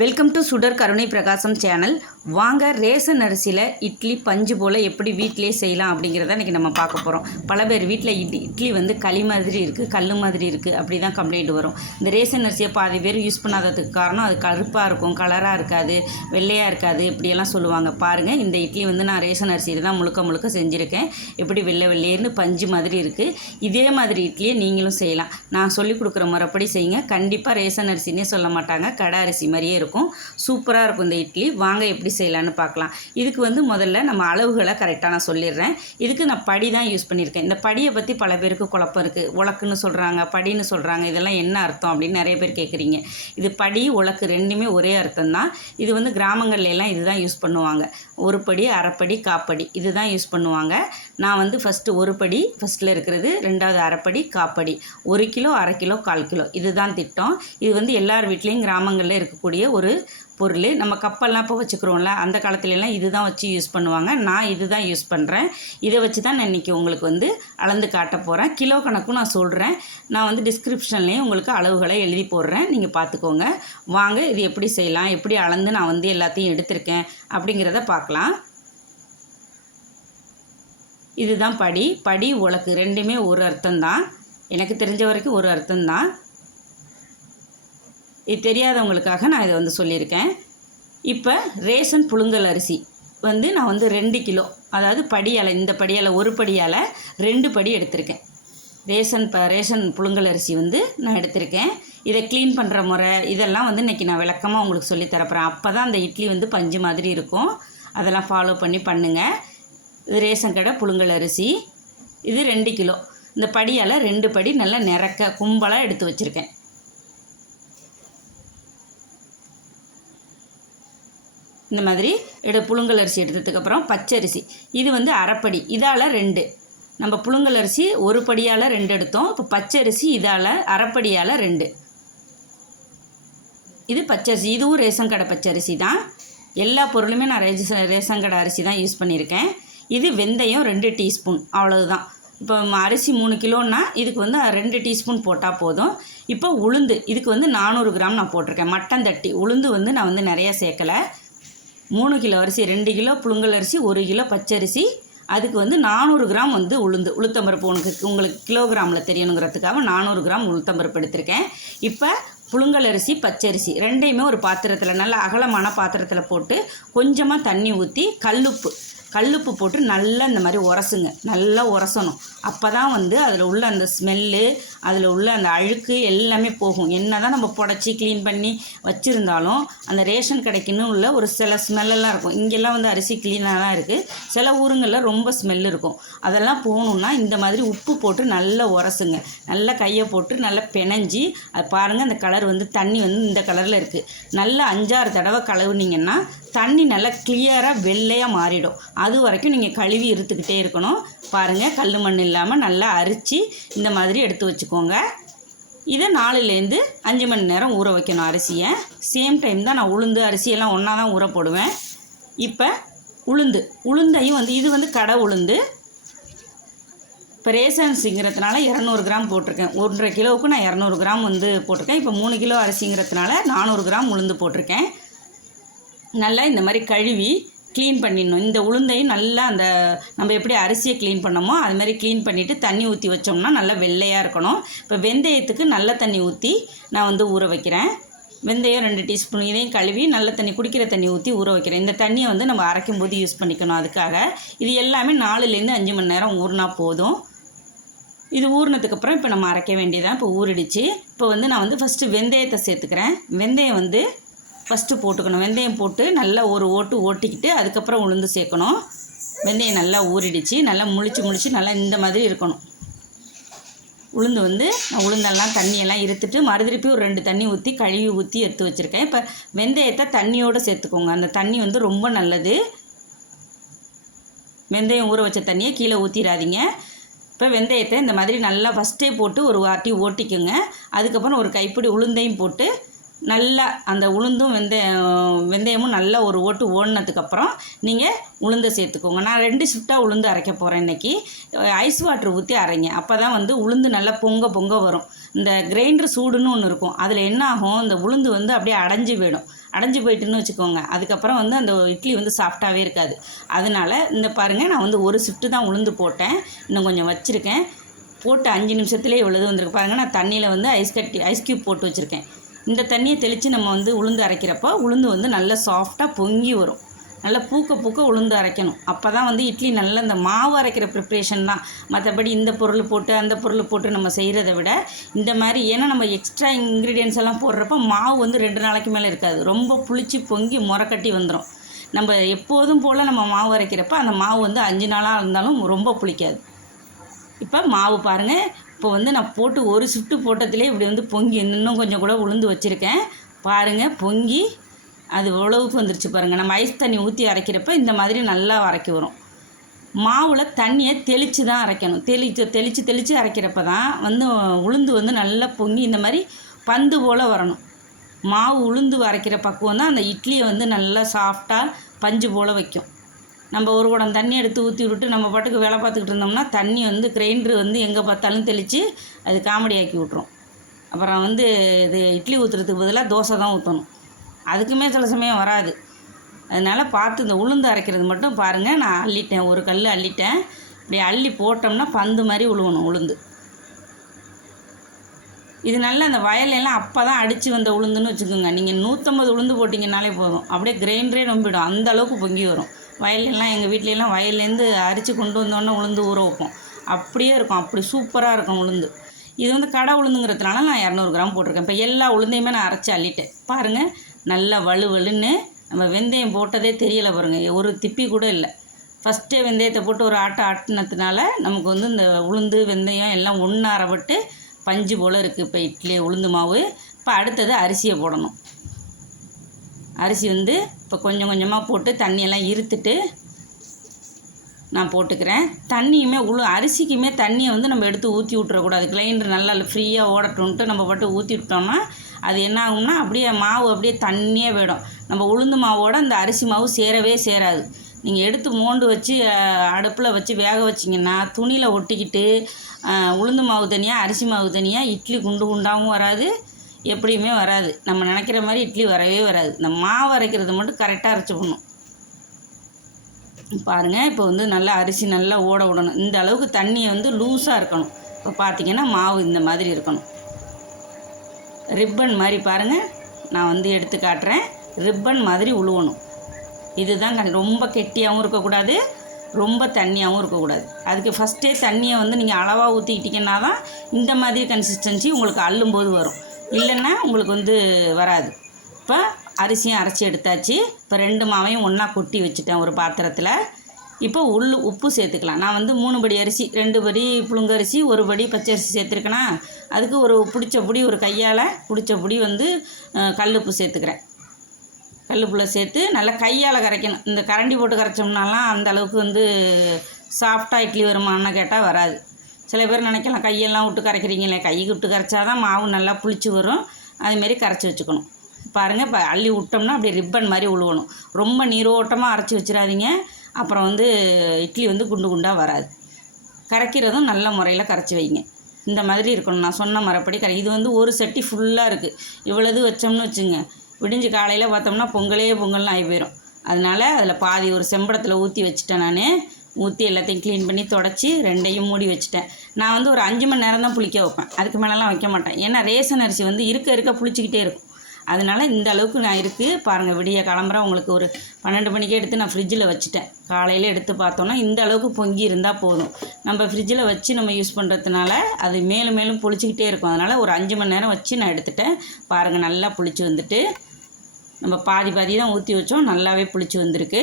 Welcome to சுடர் கருணை பிரகாசம் சேனல் வாங்க ரேசன் அரிசியில் இட்லி பஞ்சு போல் எப்படி வீட்டிலே செய்யலாம் அப்படிங்கிறத இன்றைக்கி நம்ம பார்க்க போகிறோம் பல பேர் வீட்டில் இட்லி இட்லி வந்து களி மாதிரி இருக்குது கல் மாதிரி இருக்குது அப்படி தான் கம்ப்ளைண்ட் வரும். இந்த ரேசன் அரிசியை பாதி பேர் யூஸ் பண்ணாததுக்கு காரணம் அது கருப்பாக இருக்கும் கலராக இருக்காது வெள்ளையாக இருக்காது இப்படியெல்லாம் சொல்லுவாங்க. பாருங்கள் இந்த இட்லி வந்து நான் ரேஷன் அரிசியில் தான் முழுக்க முழுக்க செஞ்சுருக்கேன். எப்படி வெள்ளை வெள்ளையர்னு பஞ்சு மாதிரி இருக்குது இதே மாதிரி இட்லியை நீங்களும் செய்யலாம். நான் சொல்லிக் கொடுக்குற முறைப்படி செய்யுங்க. கண்டிப்பாக ரேஷன் அரிசினே சொல்ல மாட்டாங்க. கடை அரிசி மாதிரியே இருக்கும். சூப்பராக இருக்கும் இந்த இட்லி. வாங்க எப்படி செய்யலான்னு பார்க்கலாம். இதுக்கு வந்து முதல்ல நம்ம அளவுகளை கரெக்டாக நான் சொல்லிடுறேன். இதுக்கு நான் படி தான் யூஸ் பண்ணியிருக்கேன். இந்த படியை பற்றி பல பேருக்கு குழப்பம் இருக்குது உலக்குன்னு சொல்கிறாங்க படின்னு சொல்கிறாங்க இதெல்லாம் என்ன அர்த்தம் அப்படின்னு நிறைய பேர் கேட்குறீங்க இது படி உலக்கு ரெண்டுமே ஒரே அர்த்தம் தான் இது வந்து கிராமங்கள்லாம் எல்லாம் இதுதான் யூஸ் பண்ணுவாங்க. ஒரு படி அரைப்படி காப்படி. இதுதான் யூஸ் பண்ணுவாங்க. நான் வந்து ஃபஸ்ட்டு ஒரு படி ஃபஸ்ட்டில் இருக்கிறது ரெண்டாவது அரைப்படி காப்படி. ஒரு கிலோ அரை கிலோ கால் கிலோ. இதுதான் திட்டம். இது வந்து எல்லார் வீட்லேயும் கிராமங்களில் இருக்கக்கூடிய ஒரு பொருள். நம்ம கப்பல்லாம் இப்போ வச்சுக்கிறோம்ல அந்த காலத்துலலாம் இது தான் வச்சு யூஸ் பண்ணுவாங்க. நான் இது தான் யூஸ் பண்ணுறேன் இதை வச்சு தான் நான் இன்றைக்கி உங்களுக்கு வந்து அளந்து காட்ட போகிறேன் கிலோ கணக்கும் நான் சொல்கிறேன் நான் வந்து டிஸ்கிரிப்ஷன்லேயும் உங்களுக்கு அளவுகளை எழுதி போடுறேன். நீங்கள் பார்த்துக்கோங்க. வாங்க இது எப்படி செய்யலாம்? எப்படி அளந்து நான் வந்து எல்லாத்தையும் எடுத்திருக்கேன்? அப்படிங்கிறத பார்க்கலாம். இதுதான் படி. படி உலக்கு. ரெண்டுமே ஒரு அர்த்தம்தான். எனக்கு தெரிஞ்ச வரைக்கும் ஒரு அர்த்தம்தான். இது தெரியாதவங்களுக்காக நான் இதை வந்து சொல்லியிருக்கேன். இப்போ ரேஷன் புழுங்கல் அரிசி வந்து நான் வந்து ரெண்டு கிலோ அதாவது படியால் இந்த படியால் ஒரு படியால் ரெண்டு படி எடுத்திருக்கேன். ரேஷன் ப ரேஷன் புழுங்கல் அரிசி வந்து நான் எடுத்திருக்கேன். இதை க்ளீன் பண்ணுற முறை இதெல்லாம் வந்து இன்றைக்கி நான் விளக்கமாக உங்களுக்கு சொல்லி தரப்போகிறேன் அப்போ தான் அந்த இட்லி வந்து பஞ்சு மாதிரி இருக்கும். அதெல்லாம் ஃபாலோ பண்ணி பண்ணுங்கள் இது ரேஷன் கடை புழுங்கல் அரிசி. இது ரெண்டு கிலோ. இந்த படியால் ரெண்டு படி நல்லா நிறக்க கும்பலாக எடுத்து வச்சுருக்கேன். இந்த மாதிரி எடு புழுங்கல் அரிசி எடுத்ததுக்கப்புறம் பச்சரிசி. இது வந்து அரைப்படி. இதால் ரெண்டு. நம்ம புழுங்கல் அரிசி ஒரு படியால் ரெண்டு எடுத்தோம். இப்போ பச்சரிசி இதால் அரைப்படியால் ரெண்டு. இது பச்சரிசி. இதுவும் ரேஷன் கடை பச்சரிசி தான். எல்லா பொருளுமே நான் ரேஷன் கடை அரிசி தான் யூஸ் பண்ணியிருக்கேன். இது வெந்தயம் ரெண்டு டீஸ்பூன். அவ்வளவுதான். இப்போ அரிசி மூணு கிலோன்னா இதுக்கு வந்து ரெண்டு டீஸ்பூன் போட்டால் போதும். இப்போ உளுந்து. இதுக்கு வந்து நானூறு கிராம் நான் போட்டிருக்கேன். மட்டன் தட்டி. உளுந்து வந்து நான் வந்து நிறைய சேர்க்கலை. மூணு கிலோ அரிசி ரெண்டு கிலோ புழுங்கல் அரிசி ஒரு கிலோ பச்சரிசி. அதுக்கு வந்து நானூறு கிராம் வந்து உளுந்து உளுத்தம்பருப்பு உனக்கு உங்களுக்கு கிலோகிராமில் தெரியணுங்கிறதுக்காக நானூறு கிராம் உளுத்தம்பருப்பு எடுத்திருக்கேன். இப்போ புழுங்கல் அரிசி பச்சரிசி ரெண்டையுமே ஒரு பாத்திரத்தில் நல்ல அகலமான பாத்திரத்தில் போட்டு கொஞ்சமாக தண்ணி ஊற்றி கல்லுப்பு கல்லுப்பு போட்டு நல்லா இந்த மாதிரி உரசுங்க. நல்லா உரசணும். அப்போ தான் வந்து அதில் உள்ள அந்த ஸ்மெல்லு அதில் உள்ள அந்த அழுக்கு எல்லாமே போகும். என்ன தான் நம்ம புடச்சி க்ளீன் பண்ணி வச்சுருந்தாலும் அந்த ரேஷன் கடைக்குன்னு உள்ள ஒரு சில ஸ்மெல்லெல்லாம் இருக்கும். இங்கெல்லாம் வந்து அரிசி க்ளீனாக தான் இருக்குது சில ஊருங்களில் ரொம்ப ஸ்மெல் இருக்கும். அதெல்லாம் போகணுன்னா இந்த மாதிரி உப்பு போட்டு நல்லா உரசுங்க. நல்லா கையை போட்டு நல்லா பிணைஞ்சி அது பாருங்கள் அந்த கலர் வந்து தண்ணி வந்து இந்த கலரில் இருக்குது நல்லா அஞ்சாறு தடவை கழுவுனீங்கன்னா தண்ணி நல்லா கிளியராக வெள்ளையாக மாறிடும். அது வரைக்கும் நீங்கள் கழுவி இருத்துக்கிட்டே இருக்கணும். பாருங்கள் கல் மண் இல்லாமல் நல்லா அரித்து இந்த மாதிரி எடுத்து வச்சுக்கோங்க. இதை நாலுலேருந்து அஞ்சு மணி நேரம் ஊற வைக்கணும் அரிசியை. சேம் டைம் தான் நான் உளுந்து அரிசியெல்லாம் ஒன்றா தான் ஊற போடுவேன். இப்போ உளுந்து. உளுந்தையும் வந்து இது வந்து கடை உளுந்து. இப்போ ரேசன்ஸுங்கிறதுனால இரநூறு கிராம் போட்டிருக்கேன். ஒன்றரை கிலோவுக்கு நான் இரநூறு கிராம் வந்து போட்டிருக்கேன். இப்போ மூணு கிலோ அரிசிங்கிறதுனால நானூறு கிராம் உளுந்து போட்டிருக்கேன். நல்லா இந்த மாதிரி கழுவி க்ளீன் பண்ணிடணும். இந்த உளுந்தையும் நல்லா அந்த நம்ம எப்படி அரிசியை க்ளீன் பண்ணோமோ அது மாதிரி க்ளீன் பண்ணிவிட்டு தண்ணி ஊற்றி வச்சோம்னா நல்லா வெள்ளையாக இருக்கணும். இப்போ வெந்தயத்துக்கு நல்ல தண்ணி ஊற்றி நான் வந்து ஊற வைக்கிறேன். வெந்தயம் ரெண்டு டீஸ்பூன் இதையும் கழுவி நல்ல தண்ணி குடிக்கிற தண்ணி ஊற்றி ஊற வைக்கிறேன். இந்த தண்ணியை வந்து நம்ம அரைக்கும் போது யூஸ் பண்ணிக்கணும் அதுக்காக. இது எல்லாமே நாலுலேருந்து அஞ்சு மணி நேரம் ஊறினா போதும். இது ஊறினதுக்கப்புறம் இப்போ நம்ம அரைக்க வேண்டியதான் இப்போ ஊறிடுச்சு. இப்போ வந்து நான் வந்து ஃபஸ்ட்டு வெந்தயத்தை சேர்த்துக்கிறேன். வெந்தயம் வந்து ஃபஸ்ட்டு போட்டுக்கணும். வெந்தயம் போட்டு நல்லா ஒரு ஓட்டு ஓட்டிக்கிட்டு அதுக்கப்புறம் உளுந்து சேர்க்கணும். வெந்தயம் நல்லா ஊறிடுச்சு. நல்லா முழிச்சு முழிச்சு நல்லா இந்த மாதிரி இருக்கணும். உளுந்து வந்து நான் உளுந்தெல்லாம் தண்ணியெல்லாம் இருத்துட்டு மறுதிருப்பி ஒரு ரெண்டு தண்ணி ஊற்றி கழுவி ஊற்றி எடுத்து வச்சுருக்கேன். இப்போ வெந்தயத்தை தண்ணியோடு சேர்த்துக்கோங்க. அந்த தண்ணி வந்து ரொம்ப நல்லது. வெந்தயம் ஊற வச்ச தண்ணியை கீழே ஊற்றிடாதீங்க இப்போ வெந்தயத்தை இந்த மாதிரி நல்லா ஃபஸ்ட்டே போட்டு ஒரு வாட்டி ஓட்டிக்குங்க. அதுக்கப்புறம் ஒரு கைப்பிடி உளுந்தையும் போட்டு நல்லா அந்த உளுந்தும் வெந்தயம் வெந்தயமும் நல்லா ஒரு ஓட்டு ஓடினதுக்கப்புறம் நீங்கள் உளுந்தை சேர்த்துக்கோங்க. நான் ரெண்டு ஷிஃப்ட்டாக உளுந்து அரைக்க போகிறேன் இன்றைக்கி ஐஸ் வாட்டர் ஊற்றி அரைங்க. அப்போ தான் வந்து உளுந்து நல்லா பொங்க பொங்க வரும். இந்த கிரைண்டர் சூடுன்னு ஒன்று இருக்கும். அதில் என்ன ஆகும்? இந்த உளுந்து வந்து அப்படியே அடைஞ்சு போயிடும். அடைஞ்சு போயிட்டுன்னு வச்சுக்கோங்க. அதுக்கப்புறம் வந்து அந்த இட்லி வந்து சாஃப்டாகவே இருக்காது. அதனால் இந்த பாருங்கள் நான் வந்து ஒரு ஷிஃப்ட்டு தான் உளுந்து போட்டேன். இன்னும் கொஞ்சம் வச்சுருக்கேன். போட்டு அஞ்சு நிமிஷத்துலேயே இவ்வளவு வந்திருக்கு. பாருங்கள் நான் தண்ணியில் வந்து ஐஸ் கட்டி ஐஸ் க்யூப் போட்டு வச்சுருக்கேன். இந்த தண்ணியை தெளித்து நம்ம வந்து உளுந்து அரைக்கிறப்போ உளுந்து வந்து நல்லா சாஃப்டாக பொங்கி வரும். நல்லா பூக்க பூக்க உளுந்து அரைக்கணும். அப்போ தான் வந்து இட்லி நல்லா இந்த மாவு அரைக்கிற ப்ரிப்ரேஷன் தான். மற்றபடி இந்த பொருள் போட்டு அந்த பொருள் போட்டு நம்ம செய்கிறத விட இந்த மாதிரி ஏன்னா நம்ம எக்ஸ்ட்ரா இன்க்ரீடியன்ஸ் எல்லாம் போடுறப்ப மாவு வந்து ரெண்டு நாளைக்கு மேலே இருக்காது. ரொம்ப புளிச்சு பொங்கி முறக்கட்டி வந்துடும் நம்ம எப்போதும் போல் நம்ம மாவு அரைக்கிறப்ப அந்த மாவு வந்து அஞ்சு நாளாக இருந்தாலும் ரொம்ப புளிக்காது. இப்போ மாவு பாருங்கள் இப்போ வந்து நான் போட்டு ஒரு ஷிஃப்ட்டு போட்டதுலேயே இப்படி வந்து பொங்கி இன்னும் கொஞ்சம் கூட உளுந்து வச்சுருக்கேன். பாருங்கள் பொங்கி அது உழவுக்கு வந்துருச்சு பாருங்கள் நம்ம ஐஸ் தண்ணி ஊற்றி அரைக்கிறப்ப இந்த மாதிரி நல்லா அரைக்கி வரும். மாவில் தண்ணியை தெளித்து தான் அரைக்கணும். தெளித்து தெளித்து தெளித்து அரைக்கிறப்ப தான் வந்து உளுந்து வந்து நல்லா பொங்கி இந்த மாதிரி பந்து போல் வரணும். மாவு உளுந்து அரைக்கிற பக்குவம் தான் அந்த இட்லியை வந்து நல்லா சாஃப்டாக பஞ்சு போல் வைக்கும். நம்ம ஒரு குடம் தண்ணி எடுத்து ஊற்றி விட்டு நம்ம பாட்டுக்கு வேலை பார்த்துக்கிட்டு இருந்தோம்னா தண்ணி வந்து கிரைண்டர் வந்து எங்கே பார்த்தாலும் தெளித்து அது காமெடி ஆக்கி விட்ரும் அப்புறம் வந்து இது இட்லி ஊற்றுறதுக்கு பதிலாக தோசை தான் ஊற்றணும் அதுக்குமே சில சமயம் வராது. அதனால் பார்த்து இந்த உளுந்து அரைக்கிறது மட்டும் பாருங்கள் நான் அள்ளிட்டேன். ஒரு கல் அள்ளிட்டேன். இப்படி அள்ளி போட்டோம்னா பந்து மாதிரி உழுவணும் உளுந்து. இது நல்லா அந்த வயலெல்லாம் அப்போ தான் அடித்து வந்த உளுந்துன்னு வச்சுக்கோங்க. நீங்கள் நூற்றம்பது உளுந்து போட்டிங்கனாலே போதும். அப்படியே கிரைண்டரே நம்பிடும் அந்த அளவுக்கு பொங்கி வரும். வயல்லாம் எங்கள் வீட்லலாம் வயல்லேருந்து அரிச்சு கொண்டு வந்தோடனே உளுந்து ஊற வைப்போம். அப்படியே இருக்கும். அப்படி சூப்பராக இருக்கும் உளுந்து. இது வந்து கடை உளுந்துங்கிறதுனால நான் இரநூறு கிராம் போட்டிருக்கேன். இப்போ எல்லா உளுந்தையுமே நான் அரைச்சி அள்ளிட்டேன். பாருங்கள் நல்லா வலு வலுன்னு நம்ம வெந்தயம் போட்டதே தெரியலை பாருங்கள் ஒரு திப்பி கூட இல்லை. ஃபஸ்ட்டே வெந்தயத்தை போட்டு ஒரு ஆட்டை ஆட்டினதுனால நமக்கு வந்து இந்த உளுந்து வெந்தயம் எல்லாம் ஒன்றா அறப்பட்டு பஞ்சு போல் இருக்குது இப்போ இட்லி உளுந்து மாவு. இப்போ அடுத்தது அரிசியை போடணும். அரிசி வந்து இப்போ கொஞ்சம் கொஞ்சமாக போட்டு தண்ணியெல்லாம் இருத்துட்டு நான் போட்டுக்கிறேன். தண்ணியுமே உழு அரிசிக்குமே தண்ணியை வந்து நம்ம எடுத்து ஊற்றி விட்டுறக்கூடாது. கிரைண்டர் நல்லா ஃப்ரீயாக ஓடட்டும்ன்ட்டு நம்ம பாட்டு ஊற்றி விட்டோம்னா அது என்ன ஆகும்னா அப்படியே மாவு அப்படியே தண்ணியே போயிடும். நம்ம உளுந்து மாவோட அந்த அரிசி மாவு சேரவே சேராது. நீங்கள் எடுத்து மோண்டு வச்சு அடுப்பில் வச்சு வேக வச்சிங்கன்னா துணியில் ஒட்டிக்கிட்டு உளுந்து மாவு தனியாக அரிசி மாவு தனியாக இட்லி குண்டு குண்டாகவும் வராது. எப்படியுமே வராது. நம்ம நினைக்கிற மாதிரி இட்லி வரவே வராது. இந்த மாவு அரைக்கிறது மட்டும் கரெக்டாக அரைச்சிக்கணும் பாருங்கள் இப்போ வந்து நல்லா அரிசி நல்லா ஓட விடணும். இந்த அளவுக்கு தண்ணியை வந்து லூஸாக இருக்கணும். இப்போ பார்த்தீங்கன்னா மாவு இந்த மாதிரி இருக்கணும். ரிப்பன் மாதிரி பாருங்கள் நான் வந்து எடுத்து காட்டுறேன். ரிப்பன் மாதிரி உழுவணும். இதுதான் ரொம்ப கெட்டியாகவும் இருக்கக்கூடாது. ரொம்ப தண்ணியாகவும் இருக்கக்கூடாது. அதுக்கு ஃபஸ்ட்டே தண்ணியை வந்து நீங்கள் அளவாக ஊற்றிக்கிட்டிங்கன்னா தான் இந்த மாதிரி கன்சிஸ்டன்சி உங்களுக்கு அள்ளும்போது வரும். இல்லைன்னா உங்களுக்கு வந்து வராது. இப்போ அரிசியும் அரைச்சி எடுத்தாச்சு. இப்போ ரெண்டு மாவையும் ஒன்றா கொட்டி வச்சுட்டேன் ஒரு பாத்திரத்தில். இப்போ உள் உப்பு சேர்த்துக்கலாம். நான் வந்து மூணு படி அரிசி ரெண்டு படி புழுங்கரிசி ஒரு படி பச்சரிசி சேர்த்துருக்கேனா அதுக்கு ஒரு பிடிச்சபுடி ஒரு கையால் பிடிச்ச புடி வந்து கல்லுப்பு சேர்த்துக்கிறேன். கல்லுப்புல சேர்த்து நல்லா கையால் கரைக்கணும். இந்த கரண்டி போட்டு கரைச்சோம்னாலாம் அந்த அளவுக்கு வந்து சாஃப்டாக இட்லி வருமான்னு கேட்டால் வராது. சில பேர் நினைக்கலாம் கையெல்லாம் விட்டு கரைக்கிறீங்களே கை விட்டு கரைச்சாதான் மாவு நல்லா புளிச்சு வரும். அதுமாரி கரைச்சி வச்சுக்கணும். பாருங்கள் இப்போ அள்ளி விட்டோம்னா அப்படியே ரிப்பன் மாதிரி உழுவணும். ரொம்ப நீரோட்டமாக அரைச்சி வச்சிடாதீங்க. அப்புறம் வந்து இட்லி வந்து குண்டு குண்டாக வராது. கரைக்கிறதும் நல்ல முறையில் கரைச்சி வைங்க. இந்த மாதிரி இருக்கணும். நான் சொன்ன மரப்படி கரை இது வந்து ஒரு சட்டி ஃபுல்லாக இருக்குது இவ்வளவு வச்சோம்னு வச்சுங்க. விடிஞ்சு காலையில் பார்த்தோம்னா பொங்கலே பொங்கல்னு ஆகி போயிடும் அதனால் அதில் பாதி ஒரு செம்படத்தில் ஊற்றி வச்சுட்டேன் நான். ஊற்றி எல்லாத்தையும் க்ளீன் பண்ணி தொடச்சி ரெண்டையும் மூடி வச்சுட்டேன். நான் வந்து ஒரு அஞ்சு மணி நேரம் தான் புளிக்க வைப்பேன். அதுக்கு மேலெலாம் வைக்க மாட்டேன். ஏன்னா ரேஷன் அரிசி வந்து இருக்க இருக்க புளிச்சிக்கிட்டே இருக்கும். அதனால் இந்த அளவுக்கு நான் இருக்குது பாருங்கள் விடிய கிளம்புற உங்களுக்கு ஒரு பன்னெண்டு மணிக்கே எடுத்து நான் ஃப்ரிட்ஜில் வச்சுட்டேன். காலையில் எடுத்து பார்த்தோன்னா இந்த அளவுக்கு பொங்கி இருந்தால் போதும். நம்ம ஃப்ரிட்ஜில் வச்சு நம்ம யூஸ் பண்ணுறதுனால அது மேலும் மேலும் புளிச்சிக்கிட்டே இருக்கும். அதனால் ஒரு அஞ்சு மணி நேரம் வச்சு நான் எடுத்துட்டேன். பாருங்கள் நல்லா புளிச்சு வந்துட்டு. நம்ம பாதி பாதி தான் ஊற்றி வச்சோம். நல்லாவே புளிச்சு வந்திருக்கு.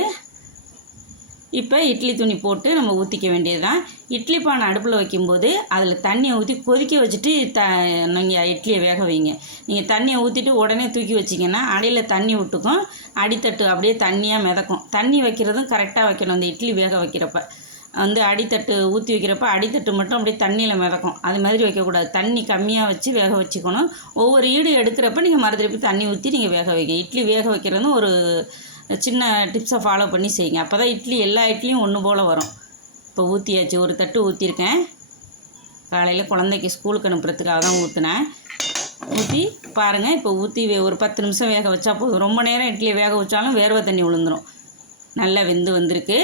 இப்போ இட்லி துணி போட்டு நம்ம ஊற்றிக்க வேண்டியது தான் இட்லி பானை அடுப்பில் வைக்கும்போது அதில் தண்ணியை ஊற்றி கொதிக்க வச்சுட்டு த நீங்கள் இட்லியை வேக வைங்க. நீங்கள் தண்ணியை ஊற்றிட்டு உடனே தூக்கி வச்சிங்கன்னா அடியில் தண்ணி விட்டுக்கும். அடித்தட்டு அப்படியே தண்ணியாக மிதக்கும். தண்ணி வைக்கிறதும் கரெக்டாக வைக்கணும். அந்த இட்லி வேக வைக்கிறப்ப. வந்து அடித்தட்டு ஊற்றி வைக்கிறப்ப அடித்தட்டு மட்டும் அப்படியே தண்ணியில் மிதக்கும். அது மாதிரி வைக்கக்கூடாது. தண்ணி கம்மியாக வச்சு வேக வச்சுக்கணும். ஒவ்வொரு ஈடு எடுக்கிறப்ப நீங்கள் மறுதிருப்பி தண்ணி ஊற்றி நீங்கள் வேக வைக்க இட்லி வேக வைக்கிறதும் ஒரு சின்ன டிப்ஸை ஃபாலோ பண்ணி செய்யுங்க. அப்போ தான் இட்லி எல்லா இட்லியும் ஒன்று போல் வரும். இப்போ ஊற்றியாச்சு ஒரு தட்டு ஊற்றிருக்கேன் காலையில் குழந்தைக்கு ஸ்கூலுக்கு அனுப்புறதுக்காக தான் ஊற்றினேன் ஊற்றி பாருங்கள் இப்போ ஊற்றி ஒரு பத்து நிமிஷம் வேக வச்சா போதும். ரொம்ப நேரம் இட்லியை வேக வச்சாலும் வேர்வை தண்ணி விழுந்துடும் நல்லா வெந்து வந்திருக்கு.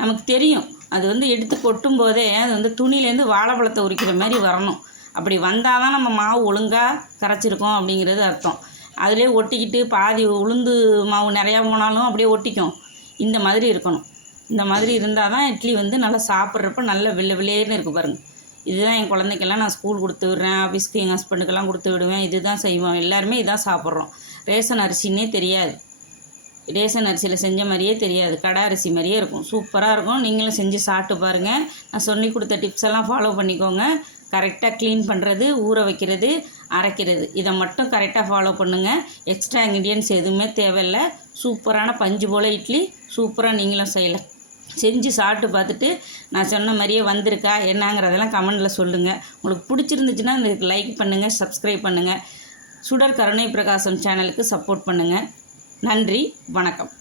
நமக்கு தெரியும். அது வந்து எடுத்து கொட்டும் போதே அது வந்து துணியிலேருந்து வாழைப்பழத்தை உரிக்கிற மாதிரி வரணும். அப்படி வந்தால் தான் நம்ம மாவு ஒழுங்காக கரைச்சிருக்கோம் அப்படிங்கிறது அர்த்தம். அதிலே ஒட்டிக்கிட்டு பாதி உளுந்து மாவு நிறையா போனாலும் அப்படியே ஒட்டிக்கும். இந்த மாதிரி இருக்கணும். இந்த மாதிரி இருந்தால் தான் இட்லி வந்து நல்லா சாப்பிட்றப்ப நல்ல வெள்ளை வெளியேன்னு இருக்குது பாருங்கள் இதுதான் என் குழந்தைக்கெல்லாம் நான் ஸ்கூல் கொடுத்து விட்றேன் ஆஃபீஸ்க்கு எங்கள் ஹஸ்பண்டுக்கெல்லாம் கொடுத்து விடுவேன் இதுதான் செய்வோம். எல்லாருமே இதான் சாப்பிட்றோம். ரேஷன் அரிசின்னே தெரியாது. ரேஷன் அரிசியில் செஞ்ச மாதிரியே தெரியாது. கடை அரிசி மாதிரியே இருக்கும். சூப்பராக இருக்கும். நீங்களும் செஞ்சு சாப்பிட்டு பாருங்கள் நான் சொல்லி கொடுத்த டிப்ஸ் எல்லாம் ஃபாலோ பண்ணிக்கோங்க. கரெக்டாக க்ளீன் பண்ணுறது ஊற வைக்கிறது அரைக்கிறது. இதை மட்டும் கரெக்டாக ஃபாலோ பண்ணுங்கள் எக்ஸ்ட்ரா இன்க்ரீடியன்ஸ் எதுவுமே தேவையில்லை. சூப்பரான பஞ்சு போல் இட்லி சூப்பராக நீங்களும் செய்யலாம் செஞ்சு சாப்பிட்டு பார்த்துட்டு நான் சொன்ன மாதிரியே வந்திருக்கா என்னங்கிறதெல்லாம் கமெண்டில் சொல்லுங்கள் உங்களுக்கு பிடிச்சிருந்துச்சுன்னா இதுக்கு லைக் பண்ணுங்கள் சப்ஸ்கிரைப் பண்ணுங்கள் சுடர் கருணை பிரகாசம் சேனலுக்கு சப்போர்ட் பண்ணுங்கள் நன்றி வணக்கம்.